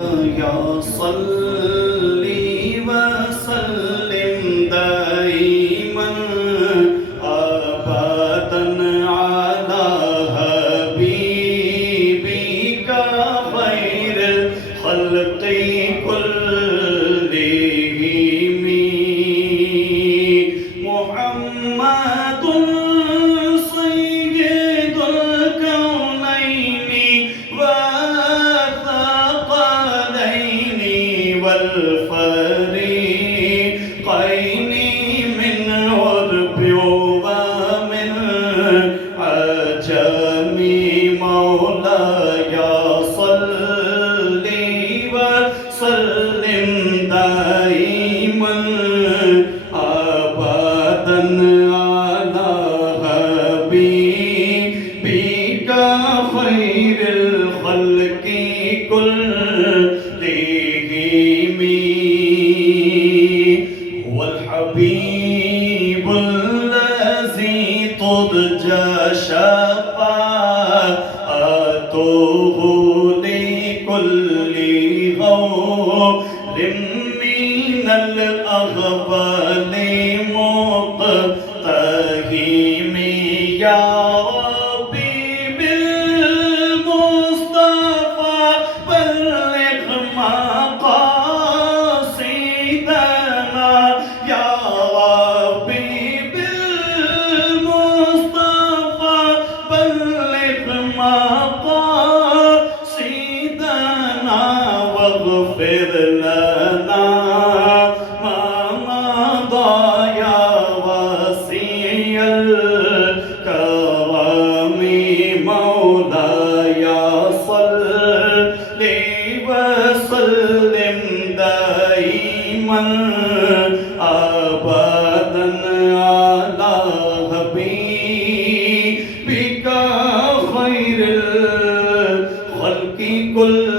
يا صلي وسلم دائما أبدا على حبيبك خير الخلق كلهم محمد سيد الكونين والفريقين من عرب ومن عجم مولاي صل وسلم دائما أبدا على حبيبك خير الخلق كلهم هو الحبيب الذي ترجى شفاعته لكل غور من الأغبال مقتهم يا ربي بالمصطفى بلغ مقاصدنا يا ربي بالمصطفى بلغ مقاصدنا واغفر لنا ما مضى يا وسيع الكرم مولاي صل وسلم دائما أبدا على حبيبك خير الخلق كل